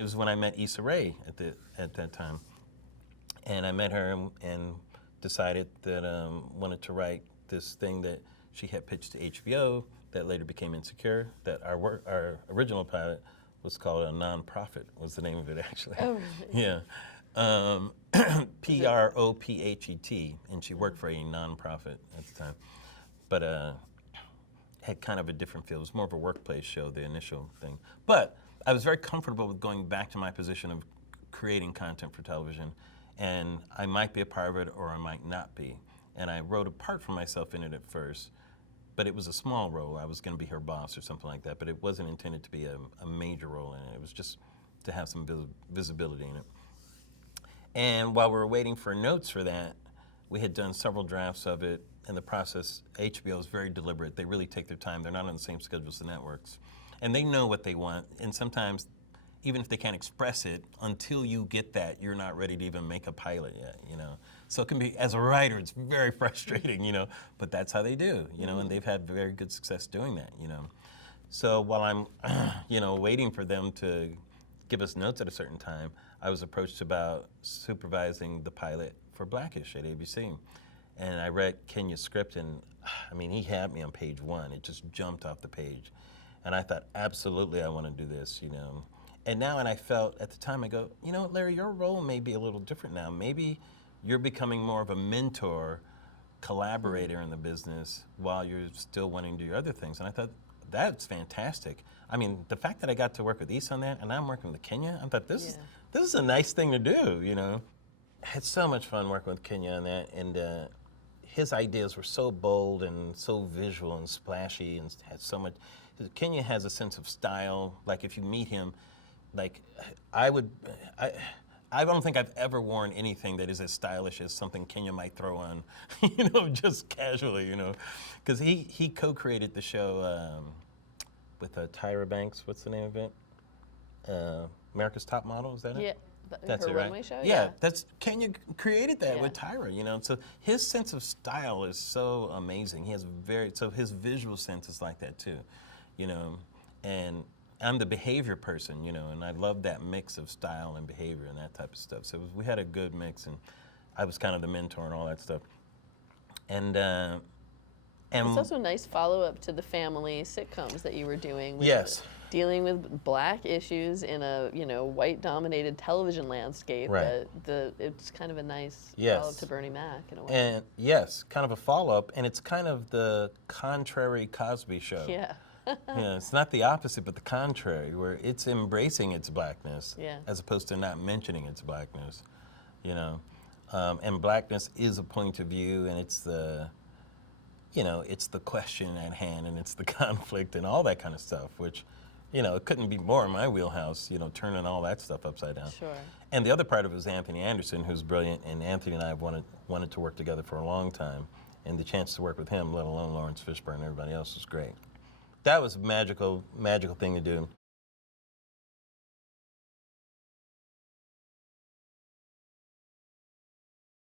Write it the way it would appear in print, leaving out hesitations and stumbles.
It was when I met Issa Rae at that time, and I met her and decided that wanted to write this thing that she had pitched to HBO that later became Insecure. That our original pilot was called A Nonprofit was the name of it actually. Oh, really? Yeah. Um, Prophet, and she worked for a nonprofit at the time, but had kind of a different feel. It was more of a workplace show, the initial thing. But I was very comfortable with going back to my position of creating content for television, and I might be a part of it or I might not be. And I wrote a part for myself in it at first, but it was a small role. I was going to be her boss or something like that, but it wasn't intended to be a major role in it. It was just to have some visibility in it. And while we were waiting for notes for that, we had done several drafts of it. In the process, HBO is very deliberate. They really take their time. They're not on the same schedule as the networks. And they know what they want. And sometimes, even if they can't express it, until you get that, you're not ready to even make a pilot yet, you know? So it can be, as a writer, it's very frustrating, you know? But that's how they do, you know? And they've had very good success doing that, you know? So while I'm, you know, waiting for them to give us notes at a certain time, I was approached about supervising the pilot for Blackish at ABC. And I read Kenya's script, and I mean, he had me on page one. It just jumped off the page. And I thought, absolutely, I want to do this, you know. And now, and I felt at the time, I go, you know, Larry, your role may be a little different now. Maybe you're becoming more of a mentor, collaborator in the business while you're still wanting to do your other things. And I thought, that's fantastic. I mean, the fact that I got to work with Issa on that, and I'm working with Kenya, I thought, this is a nice thing to do, you know. I had so much fun working with Kenya on that, and his ideas were so bold and so visual and splashy and had so much. Kenya has a sense of style. Like if you meet him, like I don't think I've ever worn anything that is as stylish as something Kenya might throw on, you know, just casually, you know. Because he co-created the show with Tyra Banks. What's the name of it? America's Top Model, is that it? Yeah. That's her it, right? runway show? Yeah, that's Kenya created that Yeah. with Tyra, you know. So his sense of style is so amazing. He has so his visual sense is like that too, you know. And I'm the behavior person, you know, and I love that mix of style and behavior and that type of stuff. So we had a good mix, and I was kind of the mentor and all that stuff. And It's also a nice follow-up to the family sitcoms that you were doing. With yes. Dealing with black issues in a, you know, white-dominated television landscape. Right. It's kind of a nice Yes. follow-up to Bernie Mac in a way. And yes, kind of a follow-up, and it's kind of the contrary Cosby Show. Yeah. Yeah, it's not the opposite, but the contrary, where it's embracing its blackness Yeah. as opposed to not mentioning its blackness, you know. And blackness is a point of view, and it's the, you know, it's the question at hand, and it's the conflict and all that kind of stuff, which, you know, it couldn't be more in my wheelhouse, you know, turning all that stuff upside down. Sure. And the other part of it was Anthony Anderson, who's brilliant, and Anthony and I have wanted to work together for a long time, and the chance to work with him, let alone Lawrence Fishburne and everybody else, was great. That was a magical thing to do.